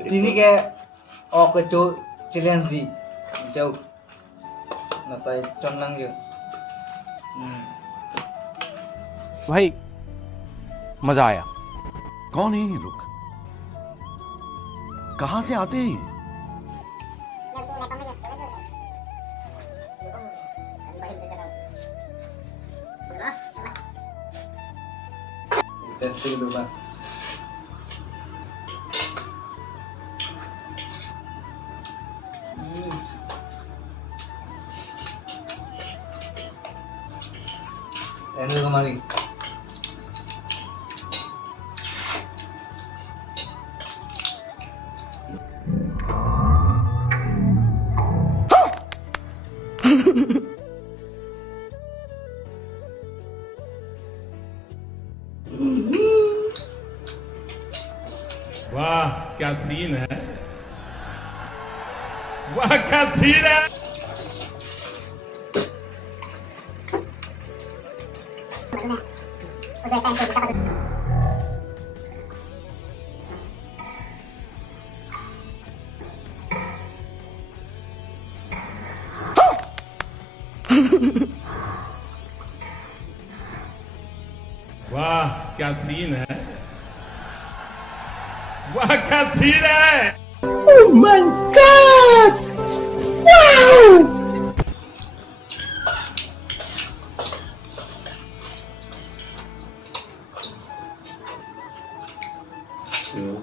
Ini kayak ke challenge sih. Jauh. Natai conang gitu. भाई मजा आया। कौन है ये लोग? कहां से आते हैं ये? Testing dulu mas. Ini kemari. वाह क्या सीन है, वाह क्या सीन है। वाह क्या सीन है, वाह क्या सीन है। Oh my God! Wow! You know,